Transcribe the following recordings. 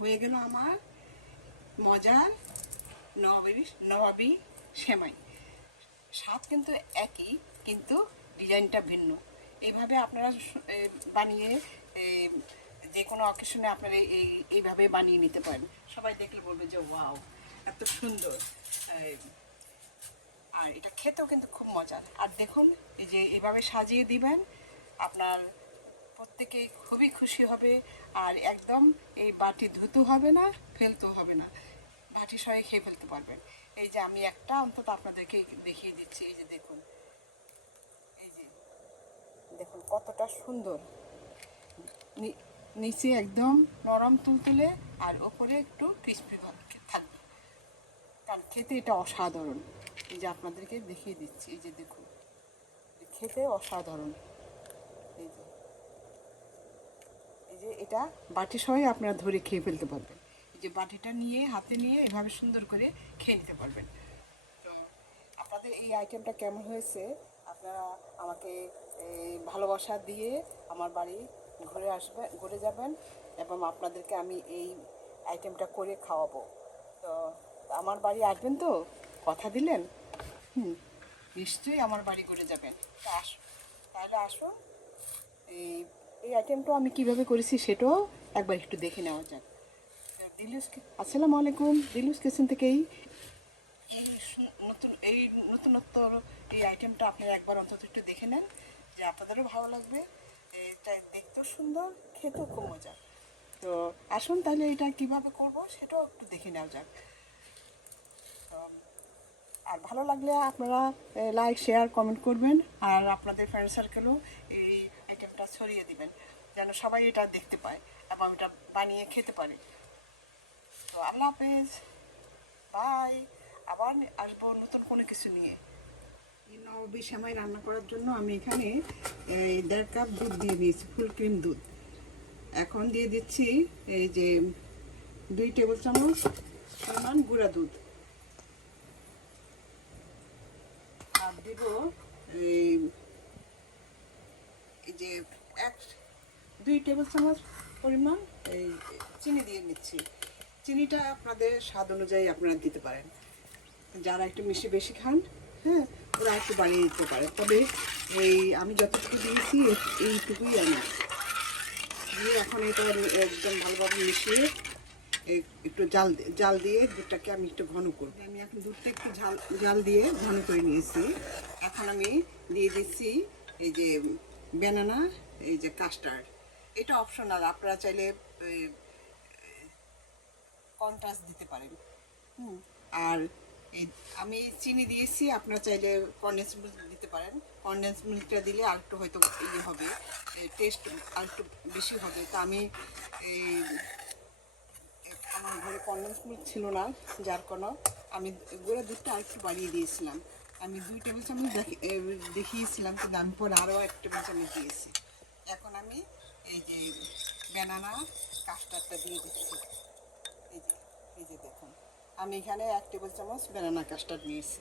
হয়ে গেল আমার মজার নবাবী সেমাই। স্বাদ কিন্তু একই, কিন্তু ডিজাইনটা ভিন্ন। এইভাবে আপনারা বানিয়ে যে কোনো অকেশনে আপনারা এইভাবে বানিয়ে নিতে পারেন। সবাই দেখলে বলবে যে ওয়াও, এত সুন্দর। আর এটা খেতেও কিন্তু খুব মজার। আর দেখুন, এই যে এভাবে সাজিয়ে দিবেন, আপনার প্রত্যেকে খুবই খুশি হবে। আর একদম এই বাটি ধুতেও হবে না, ফেলতেও হবে না, বাটি সবাই খেয়ে ফেলতে পারবেন। এই যে আমি একটা অন্তত আপনাদেরকে দেখিয়ে দিচ্ছি। এই যে দেখুন, এই যে দেখুন কতটা সুন্দর। নিচে একদম নরম তুলতুলে, আর ওপরে একটু ক্রিস্পি থাকবে। কারণ খেতে এটা অসাধারণ। এই যে আপনাদেরকে দেখিয়ে দিচ্ছি, এই যে দেখুন, খেতে অসাধারণ। এই যে এটা বাটি সবাই আপনারা ধরে খেয়ে ফেলতে পারবেন। এই যে বাটিটা নিয়ে হাতে নিয়ে এভাবে সুন্দর করে খেয়ে নিতে পারবেন। তো আপনাদের এই আইটেমটা কেমন হয়েছে আপনারা আমাকে ভালোবাসা দিয়ে আমার বাড়ি ঘুরে যাবেন, এবং আপনাদেরকে আমি এই আইটেমটা করে খাওয়াবো। তো আমার বাড়ি আসবেন তো, কথা দিলেন? নিশ্চয়ই আমার বাড়ি ঘুরে যাবেন। তাহলে আসুন, এই আইটেমটা আমি কিভাবে করেছি সেটাও একবার একটু দেখে নেওয়া যাক। আসসালামু আলাইকুম, দিলুস কিচেন থেকেই এই নতুনত্ব এই আইটেমটা আপনারা একবার অন্তত একটু দেখে নেন, যে আপনাদেরও ভালো লাগবে। এটা দেখতেও সুন্দর, খেতেও খুব মজা। তো আসুন তাহলে এটা কিভাবে করব সেটাও একটু দেখে নেওয়া যাক। আর ভালো লাগলে আপনারা লাইক, শেয়ার, কমেন্ট করবেন। আর আপনাদের ফ্রেন্ড সার্কেলও এই আইটেমটা ছড়িয়ে দিবেন, যেন সবাই এটা দেখতে পায় এবং এটা বানিয়ে খেতে পারে। তো আল্লাহ হাফেজ, বাই। আবার আসবো নতুন কোনো কিছু নিয়ে। এই নবাবী সেমাই রান্না করার জন্য আমি এখানে 1.5 কাপ দুধ দিয়ে নিয়েছি, ফুল ক্রিম দুধ। এখন দিয়ে দিচ্ছি এই যে 2 টেবিল চামচ পরিমাণ গুঁড়া দুধ। আর দেব এই যে 2 টেবিল চামচ পরিমাণ এই চিনি দিয়ে নিচ্ছি। চিনিটা আপনাদের স্বাদ অনুযায়ী আপনারা দিতে পারেন। যারা একটু মিষ্টি বেশি খান, হ্যাঁ, ওরা একটু বানিয়ে দিতে পারে। তবে এই আমি যতটুকু দিয়েছি এইটুকুই আমি দিয়ে এখন এটা একদম ভালোভাবে মিশিয়ে একটু জাল দিয়ে দুধটাকে আমি একটু ঘন করব। আমি এখন দুধটা একটু জাল দিয়ে ঘন করে নিয়েছি। এখন আমি দিয়ে দিচ্ছি এই যে ব্যানানা, এই যে কাস্টার্ড। এটা অপশনাল, আপনারা চাইলে কন্ট্রাস্ট দিতে পারেন। আর এই আমি চিনি দিয়েছি, আপনারা চাইলে কনডেন্স মিল্ক দিতে পারেন। কনডেন্স মিল্কটা দিলে আরেকটু হয়তো ইয়ে হবে, টেস্ট আরেকটু বেশি হবে। তা আমি আমার ঘরে কনডেন্স মিল্ক ছিল না, যার কোনো আমি গুঁড়া দুধটা আরেকটু বাড়িয়ে দিয়েছিলাম। আমি 2 টেবিল চামচ দেখিয়েছিলাম, কিন্তু আমি পরে আরও 1 টেবিল চামচ দিয়েছি। এখন আমি এই যে ব্যানানা কাস্টার্ডটা দিয়ে দিচ্ছি। এই যে দেখুন, আমি এখানে 1 টেবিল চামচ ব্যানানা কাস্টার্ড নিয়েছি,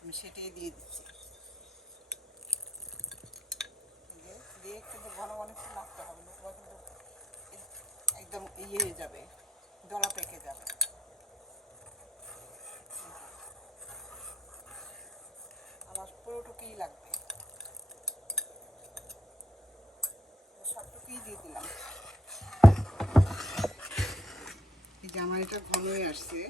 আমি সেটাই দিয়ে দিচ্ছি। দিয়ে কিন্তু ঘন ঘন একটু নাড়তে হবে, নতুবা কিন্তু একদম ইয়ে হয়ে যাবে, দলা পেকে যাবে। আমার পুরোটুকুই লাগবে, সবটুকুই দিয়ে দিলাম। এই যে আমার এটা ঘন হয়ে আসছে।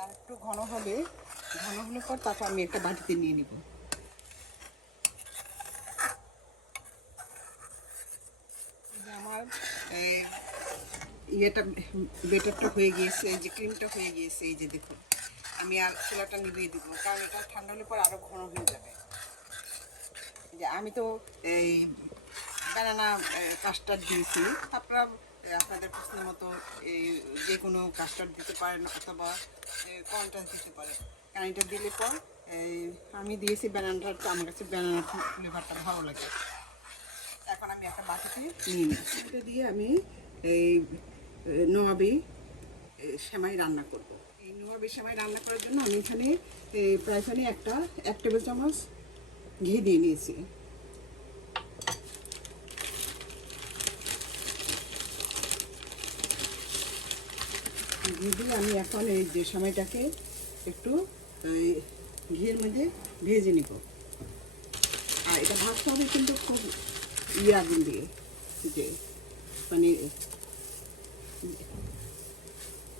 আর একটু ঘন হলে পর তারপর আমি একটা বাটিতে নিয়ে নিব। আমার ইয়েটা বেটারটা হয়ে গিয়েছে, এই যে ক্রিমটা হয়ে গিয়েছে। এই যে দেখুন, আমি আর চুলাটা নিভিয়ে দিব, কারণ এটা ঠান্ডা হলে পর আরও ঘন হয়ে যাবে। যে আমি তো এই ব্যানানা কাস্টার্ড দিয়েছি, আপনারা আপনাদের পছন্দ মতো এই যে কোনো কাস্টার্ড দিতে পারেন, অথবা কর্নটা দিতে পারেন। কারণ এটা দিলে পর আমি দিয়েছি ব্যানানাটা, আমার কাছে ব্যানানা ফ্লেভারটা ভালো লাগে। এখন আমি একটা বাটিতে নিয়ে নিচ্ছি। এটা দিয়ে আমি এই নবাবী সেমাই রান্না করব। এই নবাবী সেমাই রান্না করার জন্য আমি এখানে প্রায় একটা 1 টেবিল চামচ ঘি দিয়ে নিয়েছি। ঘি দিয়ে আমি এখন এই যে সেমাইটাকে একটু ঘিয়ের মধ্যে ভেজে নিব। আর এটা ভাজতে হবে কিন্তু খুব আগুন দিয়ে, যে মানে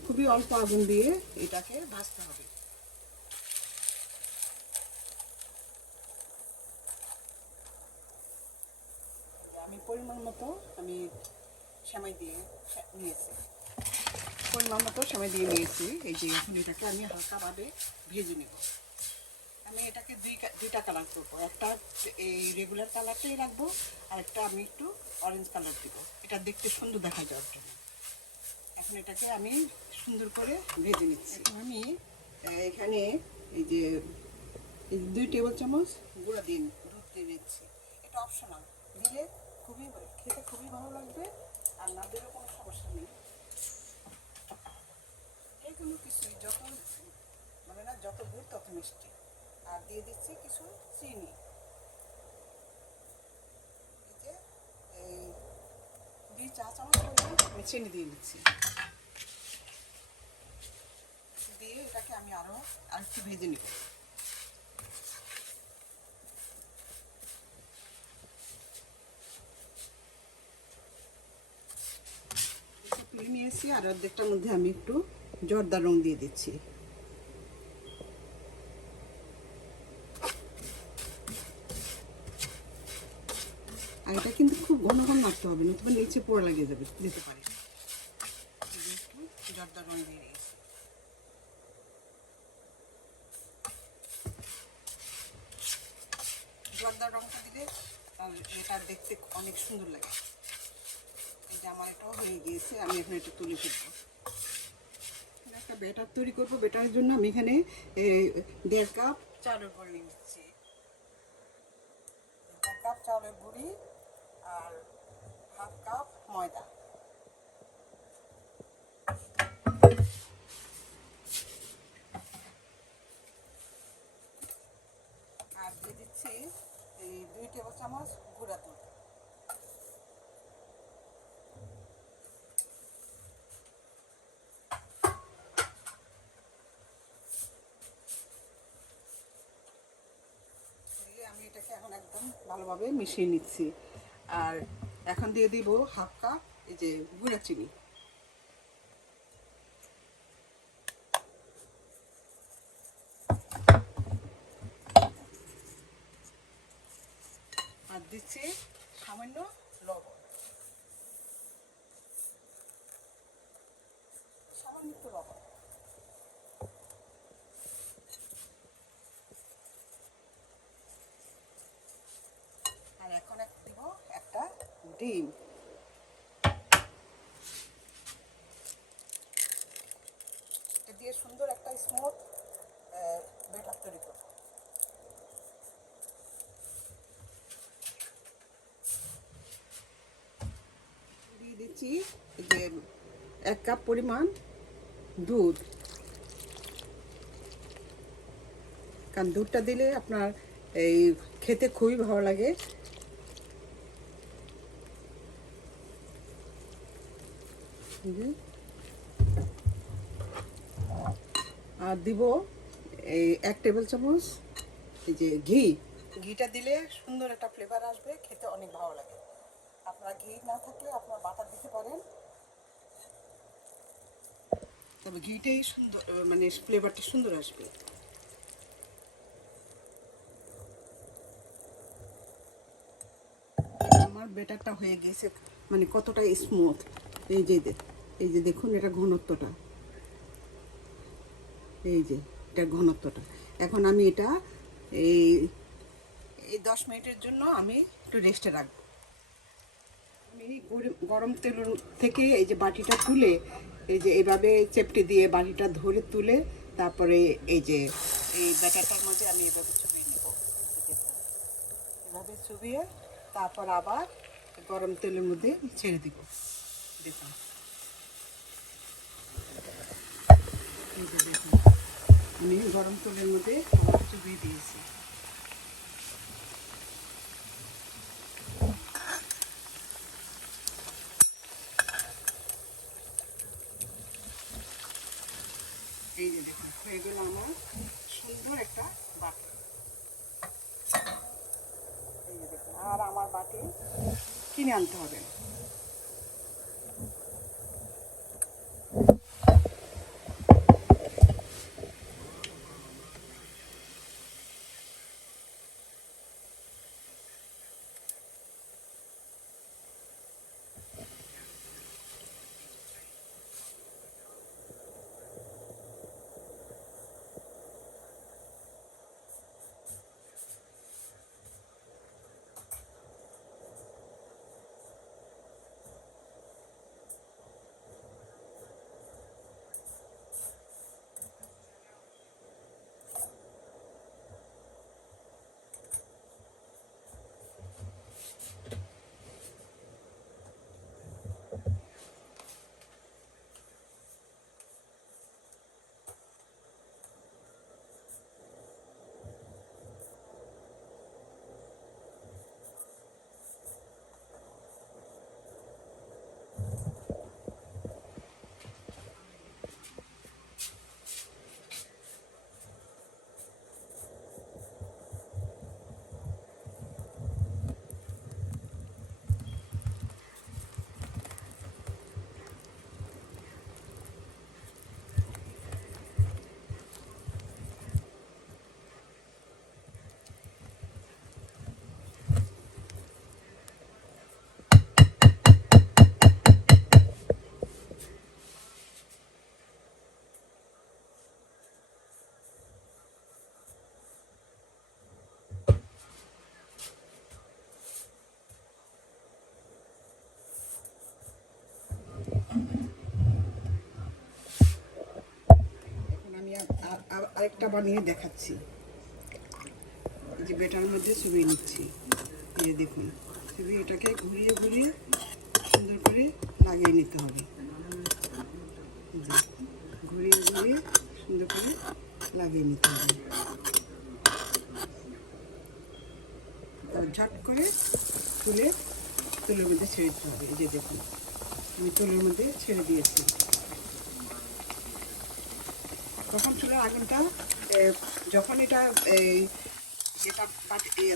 খুবই অল্প আগুন দিয়ে এটাকে ভাজতে হবে। আমি পরিমাণ মতো সেমাই দিয়ে নিয়েছি, পরিমাণ মতো সেমাই দিয়ে নিয়েছি। এই যে এখন এটাকে আমি হালকাভাবে ভেজে নেব। আমি এটাকে দুইটা কালার করবো, একটা এই রেগুলার কালারটাই রাখবো, আর একটা আমি একটু অরেঞ্জ কালার দিব, এটা দেখতে সুন্দর দেখা যাওয়ার জন্য। এখন এটাকে আমি সুন্দর করে ভেজে নিচ্ছি। আমি এখানে এই যে 2 টেবিল চামচ গুঁড়া দুধ দিয়ে নিচ্ছি। এটা অপশনাল, দিলে খেতে খুবই ভালো লাগবে, আর না দিলেও কোনো সমস্যা নেই। যে কোনো কিছুই যত গুড় তত মিষ্টি। আর দিয়ে দিচ্ছি কিছু চিনি, এই 2 চা চামচ আমি চিনি দিয়ে দিচ্ছি। দিয়ে এটাকে আমি আরও একটু ভেজে নিব। তুলে নিয়েছি, আর অর্ধেকটার মধ্যে আমি একটু জর্দা রং দিয়ে দিচ্ছি। আর এটা কিন্তু খুব ঘন ঘন মারতে হবে, নতুবা নিচে পোড়া লাগিয়ে যেতে পারে। একটু জর্দা রং দিয়ে দিয়েছি। জর্দা রংটা দিলে এটা দেখতে অনেক সুন্দর লাগে। এই যে আমার এটাও হয়ে গিয়েছে, আমি এখন এটা তুলে ফেলবো। একটা ব্যাটার তৈরি করবো। ব্যাটারের জন্য আমি এখানে 1.5 কাপ চালের গুঁড়ি নিচ্ছি, 1.5 কাপ চালের গুঁড়ি আর 1/2 কাপ ময়দা। আর দিয়ে দিচ্ছি এই 2 টেবিল চামচ গুঁড়া দুধ। আমি এটাকে এখন একদম ভালোভাবে মিশিয়ে নিচ্ছি। আর এখন দিয়ে দিব 1/2 কাপ এই যে গুঁড়া চিনি। আর দিচ্ছি সামান্য লবণ, সামান্য একটু লবণ। আর এখন দিব একটা ডিম। এটা দিয়ে সুন্দর একটা স্মুথ ব্যাটার তৈরি করব। দিয়ে দিচ্ছি যে 1 কাপ পরিমাণ দুধ, কারণ দুধটা দিলে আপনার এই খেতে খুবই ভালো লাগে। আর দিব এই 1 টেবিল চামচ এই যে ঘি। ঘিটা দিলে সুন্দর একটা ফ্লেভার আসবে, খেতে অনেক ভালো লাগে। আপনার ঘি না থাকলে আপনার বাটার দিতে পারেন, তবে ঘিটাই সুন্দর, মানে ফ্লেভারটা সুন্দর আসবে। আমার ব্যাটারটা হয়ে গেছে, মানে কতটা স্মুথ। এই যে দেখুন এটা ঘনত্বটা, এই যে এটা ঘনত্বটা। এখন আমি এটা এই 10 মিনিটের জন্য আমি একটু রেস্টে রাখবো। আমি গরম তেল থেকে এই যে বাটিটা তুলে, এই যে এইভাবে চেপটি দিয়ে বাটিটা ধরে তুলে, তারপরে এই যে এই ব্যাটারটার মধ্যে আমি এভাবে চুবিয়ে নেব। এভাবে চুবিয়ে তারপর আবার গরম তেলের মধ্যে ছেড়ে দিব। দেখুন আমি গরম তেলের মধ্যে আবার চুবিয়ে দিয়েছি। এই যে দেখুন হয়ে গেল আমার সুন্দর একটা বাটি। এই যে দেখুন, আর আমার বাটি কিনে আনতে হবে না। এখন আমি আরেকটা বানিয়ে দেখাচ্ছি। এই যে বেটার মধ্যে চুবিয়ে নিচ্ছি। এই যে দেখুন, চুবিয়ে এটাকে ঘুরিয়ে ঘুরিয়ে সুন্দর করে লাগিয়ে নিতে হবে। যে ঘুরিয়ে ঘুরিয়ে সুন্দর করে লাগিয়ে নিতে হবে। ঝট করে তুলে তুলের মধ্যে ছেড়ে দিতে হবে। এই যে দেখুন, আমি তুলের মধ্যে ছেড়ে দিয়েছি। তখন চুলের আগুনটা যখন এটা যেটা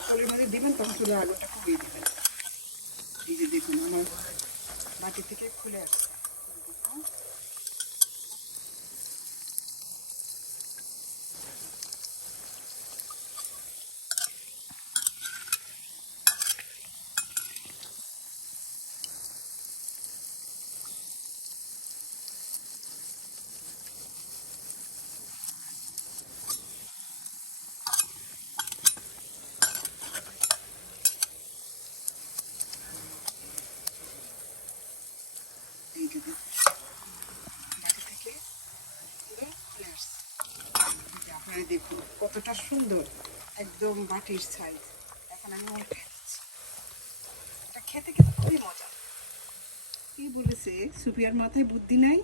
তুলের মধ্যে দিবেন তখন চুলের আগুনটা কমিয়ে দেবেন। এই যে দেখুন আমার বাটি থেকে খুলে আসছে। এই যে দেখুন বাটি থেকে পুরো খুলে আসছে। আপনারা দেখুন কতটা সুন্দর, একদম বাটির সাইজ। এখন আমি উল্টে দিচ্ছি। এটা খেতে কিন্তু খুবই মজা। কি বলেছে, সুফিয়ার মাথায় বুদ্ধি নাই?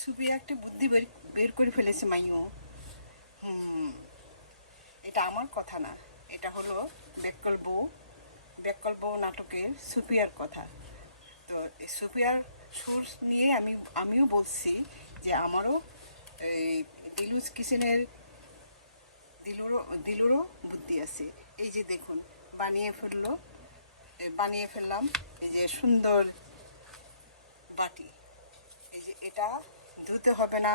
সুফিয়া একটা বুদ্ধি বের বের করে ফেলেছে মাইও। এটা আমার কথা না, এটা হলো বেক্কল বউ নাটকের সুফিয়ার কথা। তো এই সুফিয়ার সুর নিয়ে আমিও বলছি যে আমারও এই দিলুজ কিচেনের দিলুরও বুদ্ধি আছে। এই যে দেখুন বানিয়ে ফেললাম এই যে সুন্দর বাটি। এই যে এটা ধুতে হবে না,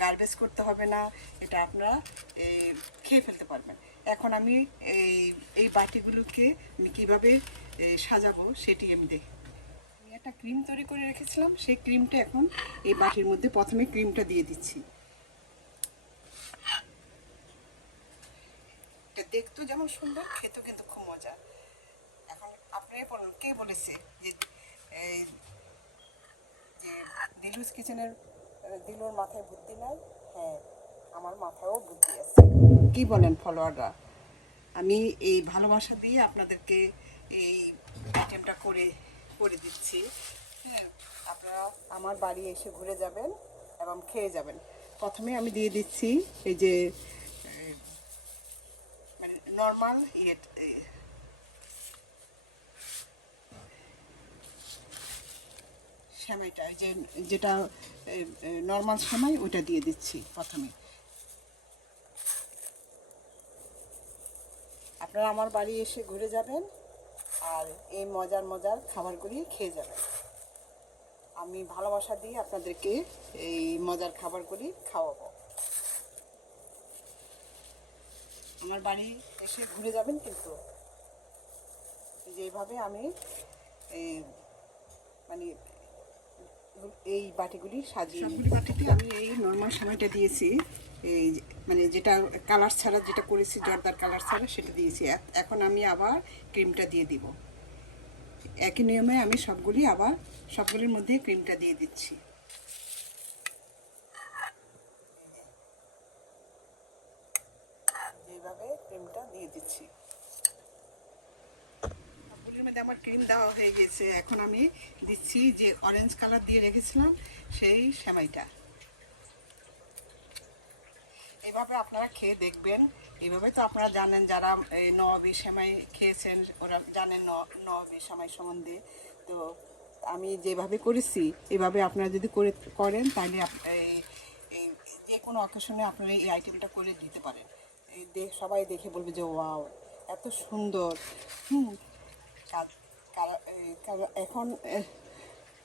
গার্বেজ করতে হবে না, এটা আপনারা খেয়ে ফেলতে পারবেন। এখন আমি এই বাটিগুলোকে আমি কীভাবে সাজাবো সেটি আমি দেখি। আমি একটা ক্রিম তৈরি করে রেখেছিলাম, সেই ক্রিমটা এখন এই বাটির মধ্যে প্রথমে ক্রিমটা দিয়ে দিচ্ছি। এটা দেখতেও যেমন সুন্দর, খেতেও কিন্তু খুব মজা। এখন আপনারাই বলুন, কে বলেছে যে যে দিলুজ কিচেনের দিলুর মাথায় বুদ্ধি নাই? হ্যাঁ, আমার মাথায়ও বুদ্ধি আছে। কি বলেন ফলোয়াররা? আমি এই ভালোবাসা দিয়ে আপনাদেরকে এই আইটেমটা করে করে দিচ্ছি। হ্যাঁ, আপনারা আমার বাড়ি এসে ঘুরে যাবেন এবং খেয়ে যাবেন। প্রথমে আমি দিয়ে দিচ্ছি এই যে মানে নর্মাল সেমাইটা, এই যে যেটা নর্মাল সেমাই ওইটা দিয়ে দিচ্ছি প্রথমে। আপনারা আমার বাড়ি এসে ঘুরে যাবেন আর এই মজার মজার খাবারগুলি খেয়ে যাবেন। আমি ভালোবাসা দিয়ে আপনাদেরকে এই মজার খাবারগুলি খাওয়াবো। আমার বাড়ি এসে ঘুরে যাবেন কিন্তু। যেভাবে আমি এই মানে এই বাটিগুলি সাজিয়ে সবগুলি বাটিতে আমি এই নর্মাল সময়টা দিয়েছি, এই মানে যেটা কালার ছাড়া যেটা করেছি জর্দার কালার ছাড়া সেটা দিয়েছি। এখন আমি আবার ক্রিমটা দিয়ে দিব। একই নিয়মে আমি সবগুলির মধ্যে ক্রিমটা দিয়ে দিচ্ছি। এইভাবে ক্রিমটা দিয়ে দিচ্ছি। সবগুলির মধ্যে আমার ক্রিম দেওয়া হয়ে গেছে। এখন আমি দিচ্ছি যে অরেঞ্জ কালার দিয়ে রেখেছিলাম সেই সেমাইটা। এইভাবে আপনারা খেয়ে দেখবেন। এইভাবে তো আপনারা জানেন, যারা নবাবী সেমাই খেয়েছেন ওরা জানেন নবাবী সেমাই সম্বন্ধে। তো আমি যেভাবে করেছি এভাবে আপনারা যদি করেন তাহলে এই এই যে কোনো অকেশনে আপনারা এই আইটেমটা করে দিতে পারেন। সবাই দেখে বলবে যে ওয়াও এত সুন্দর। এখন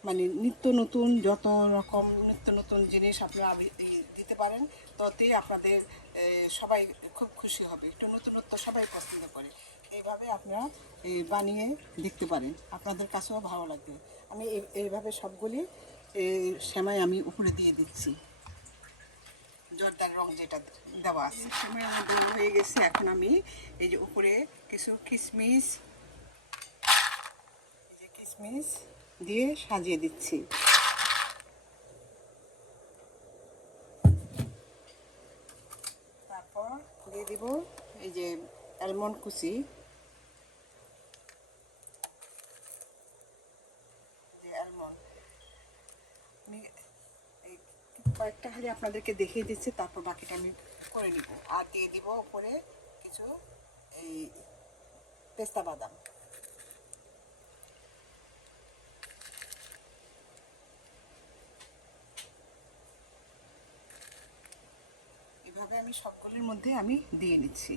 মানে নিত্য নতুন যত রকম নিত্য নতুন জিনিস আপনারা দিতে পারেন, ততই আপনাদের সবাই খুব খুশি হবে। একটু নতুনত্ব সবাই পছন্দ করে। এইভাবে আপনারা বানিয়ে দেখতে পারেন, আপনাদের কাছেও ভালো লাগবে। আমি এইভাবে সবগুলি সেমাই আমি উপরে দিয়ে দিচ্ছি। জর্দার রং যেটা দেওয়া আছে সেমাই আমার দেওয়া হয়ে গেছে। এখন আমি এই যে উপরে কিছু কিশমিশ দিয়ে সাজিয়ে দিচ্ছি। তারপর দিয়ে দিব এই যে অ্যালমন্ড কুচি, আমি এই কয়েকটা খালি আপনাদেরকে দেখিয়ে দিচ্ছি, তারপর বাকিটা আমি করে নিব। আর দিয়ে দিব উপরে কিছু এই পেস্তা বাদাম। এভাবে আমি সবগুলির মধ্যে আমি দিয়ে নিচ্ছি।